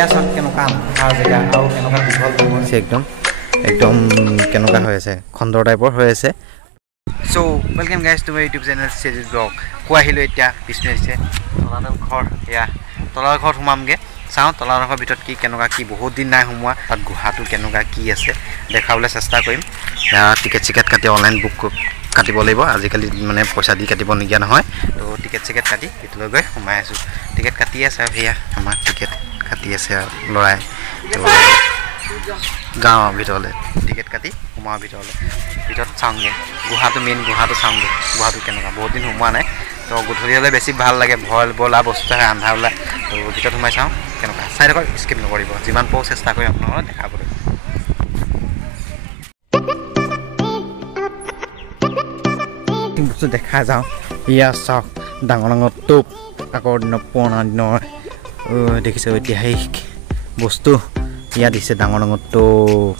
এয়া চাওক কেনেকুৱা আন্ধাৰ জেগা আৰু কেনেকুৱা দীঘল দূৰ হৈছে একদম একদম কেনেকুৱা হৈ আছে খন্দৰ টাইপৰ হৈ আছে so' welcome guys to my YouTube channel চেজিত ব্লগ কৈ আহিলোঁ এতিয়া পিছনে হৈছে তলাতল ঘৰ এয়া তলাতল ঘৰত সোমামগৈ চাওঁ তলাতল ঘৰৰ ভিতৰত কি কেনেকুৱা কি বহুত দিন নাই সোমোৱা তাত গুহাটো কেনেকুৱা কি আছে দেখাবলৈ চেষ্টা কৰিম টিকেট চিকেট কাটি অনলাইন বুক কাটিব লাগিব আজিকালি মানে পইচা দি কাটিব নিগিয়া নহয় তো টিকেট চিকেট কাটি ভিতৰলৈ গৈ সোমাই আছোঁ টিকেট কাটি আছে আৰু সেয়া আমাৰ টিকেট কাটি আছে ল'ৰাই যাওঁ ভিতৰলৈ টিকেট কাটি সোমাওঁ ভিতৰত চাওঁগৈ গুহাটো মেইন গুহাটো চাওঁগৈ গুহাটো কেনেকুৱা বহুত দিন সোমোৱা নাই তো গধূলি হ'লে বেছি ভাল লাগে ভয় বলা বস্তু আহে আন্ধাৰ ওলাই তো ভিতৰত সোমাই চাওঁ কেনেকুৱা চাই থাকক স্কিপ নকৰিব যিমান পাৰোঁ চেষ্টা কৰি আপোনালোকক দেখাবলৈ বস্তু দেখা যাওঁ ইয়া চাওক ডাঙৰ ডাঙৰ টোপ আগৰ দিনৰ পুৰণা দিনৰ দেখিছে ঐতিহাসিক বস্তু ইয়াত দিছে ডাঙৰ ডাঙৰ টোপ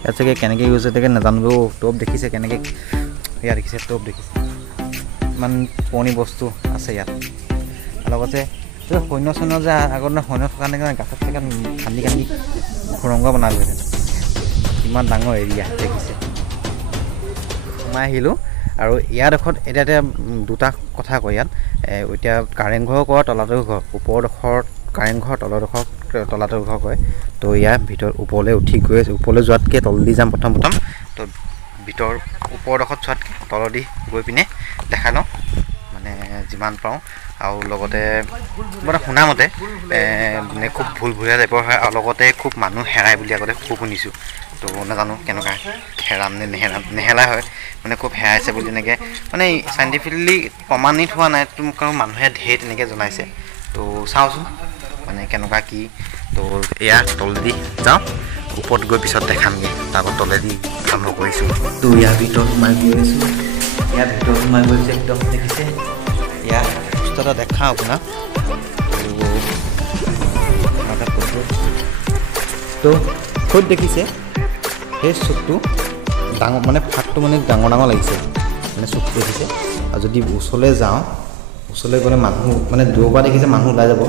ইয়াত চাগে কেনেকৈ গৈছে তাকে নাজানিব টোপ দেখিছে কেনেকৈ ইয়াত দেখিছে টোপ দেখিছে ইমান পুৰণি বস্তু আছে ইয়াত লগতে সৈন্য চৈন্য যে আগৰ দিনৰ সৈন্য থকা নিচিনা গাছত চাগে খান্দি খান্দি সুৰংগ বনালোহেঁতেন ইমান ডাঙৰ এৰিয়া দেখিছে সোমাই আহিলোঁ আৰু ইয়াৰ ডোখৰত এতিয়া দুটা কথা কয় ইয়াত এতিয়া কাৰেংঘৰ কয় তলাতল ঘৰ ওপৰডোখৰত কাৰেংঘৰ তলডোখৰ তলাতল ঘৰ কয় তো ইয়াৰ ভিতৰত ওপৰলৈ উঠি গৈ আছে ওপৰলৈ যোৱাতকৈ তলদি যাম প্ৰথম তো ভিতৰ ওপৰডোখৰত চোৱাতকৈ তলদি গৈ পিনে দেখা লওঁ মানে যিমান পাৰোঁ আৰু লগতে মানে শুনামতে মানে খুব ভুল ভুলীয়া টাইপৰ হয় আৰু লগতে খুব মানুহ হেৰাই বুলি আগতে খুব শুনিছোঁ তো নাজানো কেনেকুৱা হেৰাম নে নেহেলা হয় মানে খুব হেৰাইছে বুলি তেনেকৈ মানে চাইণ্টিফিকেলি প্ৰমাণিত হোৱা নাই মোক মানুহে ঢেৰ তেনেকৈ জনাইছে তো চাওঁচোন মানে কেনেকুৱা কি তো এয়া তলেদি যাওঁ ওপৰত গৈ পিছত দেখামগৈ তাৰপৰা তলেদি আৰম্ভ কৰিছোঁ তো ইয়াৰ ভিতৰত সোমাই গৈ আছোঁ ইয়াৰ ভিতৰত সোমাই গৈছে একদম দেখিছে ইয়াৰ বস্তু এটা দেখাওঁ আপোনাক তো ক'ত দেখিছে সেই চুকটো ডাঙৰ মানে ফাটটো মানে ডাঙৰ ডাঙৰ লাগিছে মানে চুকটো দেখিছে আৰু যদি ওচৰলৈ যাওঁ ওচৰলৈ গ'লে মানুহ মানে দূৰৰ পৰা দেখিছে মানুহ ওলাই যাব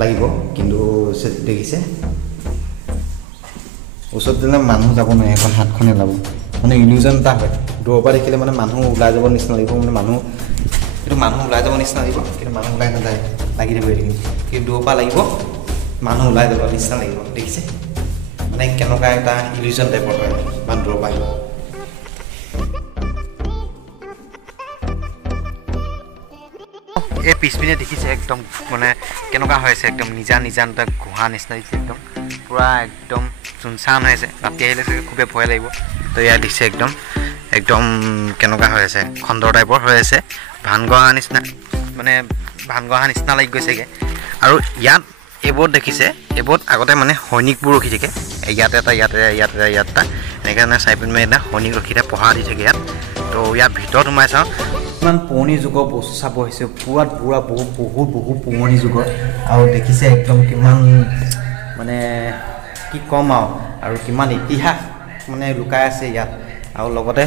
লাগিব কিন্তু দেখিছে ওচৰত দিলে মানুহ যাব নোৱাৰে এখন হাতখনে ওলাব মানে ইলিউজন এটা হয় দূৰৰ পৰা দেখিলে মানে মানুহ ওলাই যাব নিচিনা লাগিব মানে মানুহ ওলাই যাব নিচিনা লাগিব কিন্তু মানুহ ওলাই নাযায় লাগি থাকিব কিন্তু দূৰৰ পৰা লাগিব মানুহ ওলাই যাব নিচিনা লাগিব দেখিছে মানে কেনেকুৱা এটা ইলিউজন টাইপৰ হয় ইমান দূৰৰ পৰা এই পিছপিনে দেখিছে একদম মানে কেনেকুৱা হৈ আছে একদম নিজা এটা গুহা নিচিনা দিছে একদম পূৰা একদম চুনচান হৈ আছে ৰাতি আহিলে চাগে খুবেই ভয় লাগিব তো ইয়াত দিছে একদম কেনেকুৱা হৈ আছে খন্দৰ টাইপৰ হৈ আছে ভানগঢ়া নিচিনা লাগি গৈছেগৈ আৰু ইয়াত এইবোৰত দেখিছে এইবোৰত আগতে মানে সৈনিকবোৰ ৰখি থাকে ইয়াত এটা এনেকৈ মানে চাই পিনে এটা সৈনিক ৰখি থাকে পঢ়া দি থাকে ইয়াত তো ইয়াৰ ভিতৰত সোমাই চাওঁ ইমান পুৰণি যুগৰ বস্তু চাব হৈছে পুৰা বহুত পুৰণি যুগৰ আৰু দেখিছে একদম কিমান মানে কি ক'ম আৰু কিমান ইতিহাস মানে লুকাই আছে ইয়াত আৰু লগতে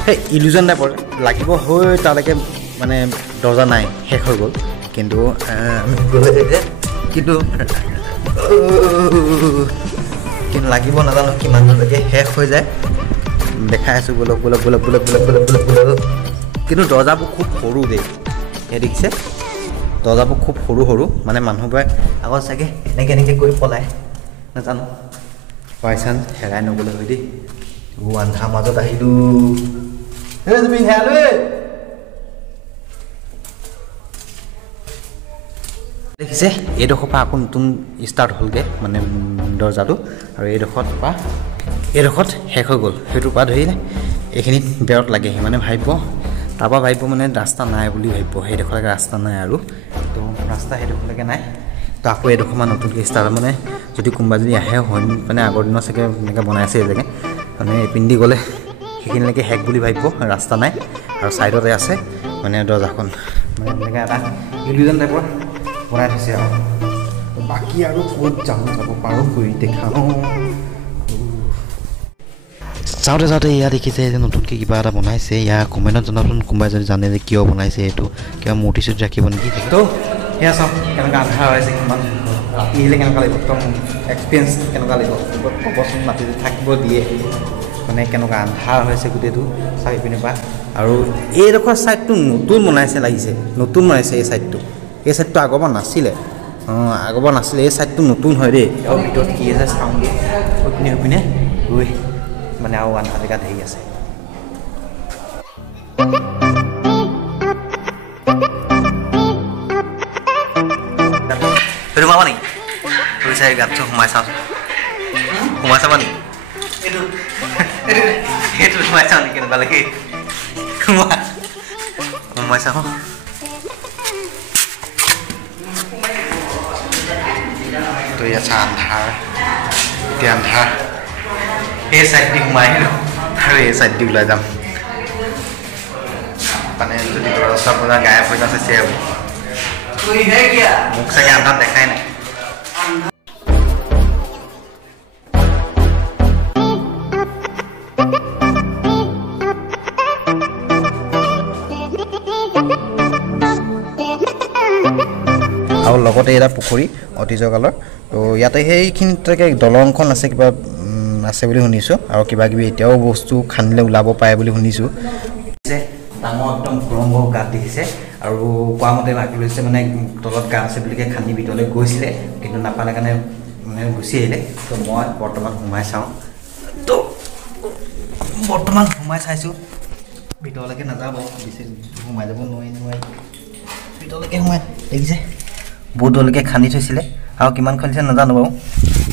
সেই ইলিউজন টাইপৰ লাগিব হৈ তালৈকে মানে দৰ্জা নাই শেষ হৈ গ'ল কিন্তু লাগিব নাজানো কিমানলৈকে শেষ হৈ যায় দেখাই আছোঁ বলক কিন্তু দৰ্জাবোৰ খুব সৰু দেই সেই দেখিছে দৰ্জাবোৰ খুব সৰু মানে মানুহবোৰে আগত চাগে এনেকৈ কৰি পলায় নাজানো বাই চান্স হেৰাই নগ'লে হয় দেই আন্ধাৰ মাজত আহিলোঁ তুমি হেৰালোৱে দেখিছে এইডোখৰ পৰা আকৌ নতুন ষ্টাৰ্ট হ'লগৈ মানে দৰ্জাটো আৰু এইডোখৰত শেষ হৈ গ'ল সেইটোৰ পৰা ধৰি এইখিনিত বেৰত লাগেহি মানে ভাবিব তাৰপৰা ভাবিব মানে ৰাস্তা নাই বুলি ভাবিব সেইডোখৰলৈকে ৰাস্তা নাই আৰু তো ৰাস্তা সেইডোখৰলৈকে নাই তো আকৌ এইডোখৰ পৰা নতুনকৈ ষ্টাৰ্ট মানে যদি কোনোবা যদি আহে হয় মানে আগৰ দিনৰ চাগে এনেকৈ বনাইছে এইজেগে মানে এইপিনেদি গ'লে সেইখিনিলৈকে শেষ বুলি ভাবিব ৰাস্তা নাই আৰু ছাইডতে আছে মানে দৰ্জাখন মানে এনেকৈ এটা ইলিউজন টাইপৰ বনাই থৈছে আৰু বাকী আৰু ক'ত যাব পাৰোঁ কৰি দেখাওঁ যাওঁতে ইয়াত দেখিছে যে নতুনকৈ কিবা এটা বনাইছে ইয়াৰ কমেণ্টত জনাচোন কোনোবাই যদি জানে যে কিয় বনাইছে এইটো কিবা মূৰ্তি চূৰ্তি ৰাখিব নেকি তো সেয়া চাওক কেনেকৈ আন্ধাৰ হৈছে কিমান ৰাতি আহিলে কেনেকুৱা লাগিব একদম এক্সপিৰিয়েঞ্চ কেনেকুৱা লাগিব ক'বচোন মাটিত থাকিব দিয়ে মানে কেনেকুৱা আন্ধাৰ হৈছে গোটেইটো চাই পিনে পৰা আৰু এইডোখৰ ছাইডটো নতুন বনাইছে লাগিছে নতুন বনাইছে এই ছাইডটো আগৰবাৰ নাছিলে আগৰবাৰ নাছিলে এই ছাইডটো নতুন হয় দেই আৰু ভিতৰত কি আছে চাওঁগৈ হৈ পিনে গৈ মানে আৰু আন্ধাৰ জেগাত হেৰি আছে সেইটো মাবা নেকি তুমি চাই গাতটো সোমাই চাওঁচোন সোমাই চাবা নেকি সেইটো সোমাই চাওঁ নেকি কেনেকুৱা লাগে সোমাই চাওঁ তো ইয়াত আন্ধাৰ এতিয়া আন্ধাৰ এই ছাইড দি সোমাই আহিলোঁ আৰু এই ছাইড দি ওলাই যাম মানে যদি 10টা বজা গায়ব হৈ আছে চেয়াৰ মোক চাগে আন্ধাৰ দেখাই নাই আৰু লগতে এটা পুখুৰী অতীজৰ কালৰ তো ইয়াতে সেইখিনিতে দলংখন আছে কিবা আছে বুলি শুনিছোঁ আৰু কিবা কিবি এতিয়াও বস্তু খান্দিলে ওলাব পাৰে বুলি শুনিছোঁ ডাঙৰ একদম সুৰংগ গাঁত দেখিছে আৰু কোৱা মতে ভাবি লৈছে মানে তলত গাঁত আছে বুলিকে খান্দি ভিতৰলৈ গৈছিলে কিন্তু নাপালে কাৰণে মানে গুচি আহিলে তো মই বৰ্তমান সোমাই চাওঁ তো বৰ্তমান সোমাই চাইছোঁ ভিতৰলৈকে নাযাওঁ বাৰু সোমাই যাব নোৱাৰি ভিতৰলৈকে সোমাই দেখিছে বহুত দলকৈ খান্দি থৈছিলে আৰু কিমান খান্দিছে নাজানো বাৰু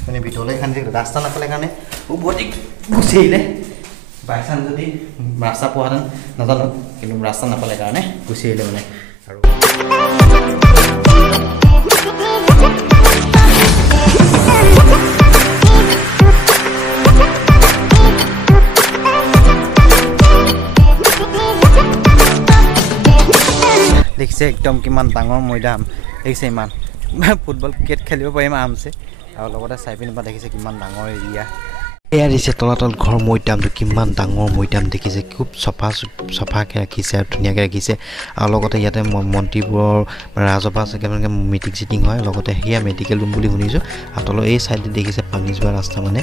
মানে ভিতৰলৈ খান্দিছে ৰাস্তা নাপালে কাৰণে বহুত গুচি আহিলে বাই চান্স যদি ৰাস্তা পোৱাহেঁতেন নাজানো কিন্তু ৰাস্তা নাপালে কাৰণে গুচি আহিলে মানে আৰু দেখিছে একদম কিমান ডাঙৰ মৈদাম দেখিছে ইমান ফুটবল ক্ৰিকেট খেলিব পাৰিম আৰামছে আৰু লগতে চাই পিনি পৰা দেখিছে কিমান ডাঙৰ এৰিয়া এয়া দিছে তলাতল ঘৰ মৈদামটো কিমান ডাঙৰ মৈদাম দেখিছে খুব চফাকৈ ৰাখিছে আৰু ধুনীয়াকৈ ৰাখিছে আৰু লগতে ইয়াতে মন্ত্ৰীবোৰৰ ৰাজসভা চাগে মানে মিটিং চিটিং হয় লগতে সেয়া মেডিকেল ৰুম বুলি শুনিছোঁ আৰু তলৰ এই ছাইডে দেখিছে পানী যোৱা ৰাস্তা মানে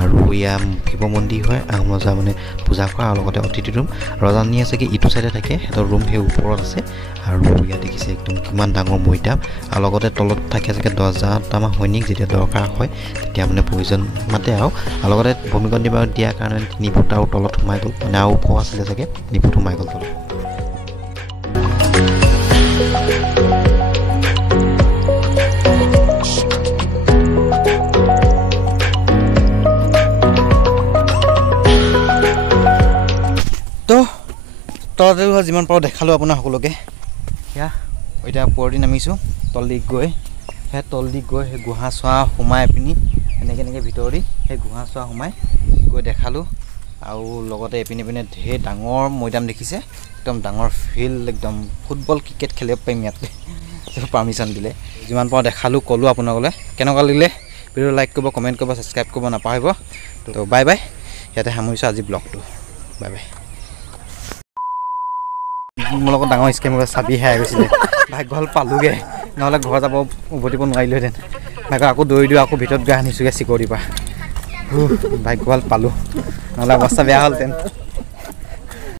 আৰু ইয়াৰ শিৱ মন্দিৰ হয় আহোম ৰজা মানে পূজা কৰা আৰু লগতে অতিথি ৰুম ৰজানী আছে কি ইটো চাইডে থাকে সিহঁতৰ ৰুম সেই ওপৰত আছে আৰু ইয়াত দেখিছে একদম কিমান ডাঙৰ মৈদাম আৰু লগতে তলত থাকে চাগে 10,000টামান সৈনিক যেতিয়া দৰকাৰ হয় তেতিয়া মানে প্ৰয়োজন মাতে আৰু লগতে ভূমিকম্প দিয়াৰ কাৰণে 3 ফুট আৰু তলত সোমাই গ'ল মানে আৰু ওখ আছিলে চাগে 2 ফুট সোমাই গ'ল তলত তো তলতে যিমান পাৰোঁ দেখালোঁ আপোনাৰ সকলোকে সেয়া এতিয়া ওপৰতে নামিছোঁ তলদি গৈ সেই গুহা চোৱা সোমাই পিনি এনেকৈ ভিতৰদি সেই গুহা চোৱা সোমাই গৈ দেখালোঁ আৰু লগতে এপিনে ঢেৰ ডাঙৰ মৈদাম দেখিছে একদম ডাঙৰ ফিল্ড একদম ফুটবল ক্ৰিকেট খেলিব পাৰিম ইয়াতে পাৰ্মিশ্যন দিলে যিমান পাৰোঁ দেখালোঁ ক'লোঁ আপোনালোকে কেনেকুৱা লাগিলে ভিডিঅ' লাইক কৰিব কমেণ্ট কৰিব ছাবস্ক্ৰাইব কৰিব নাপাহৰিব তো বাই বাই ইয়াতে সামৰিছোঁ আজি ব্লগটো বাই বাই মোৰ লগত ডাঙৰ স্কেম চাবি হেৰাই গৈছিলে ভাগ্য ভাল পালোঁগৈ নহ'লে ঘৰ যাব উভতিব নোৱাৰিলোহেঁতেন ভাগ্য আকৌ দৌৰি দিওঁ আকৌ ভিতৰত গৈ আনিছোঁগৈ চিকৰিটিৰ পৰা ভাগ্য ভাল পালোঁ নহ'লে অৱস্থা বেয়া হ'লহেঁতেন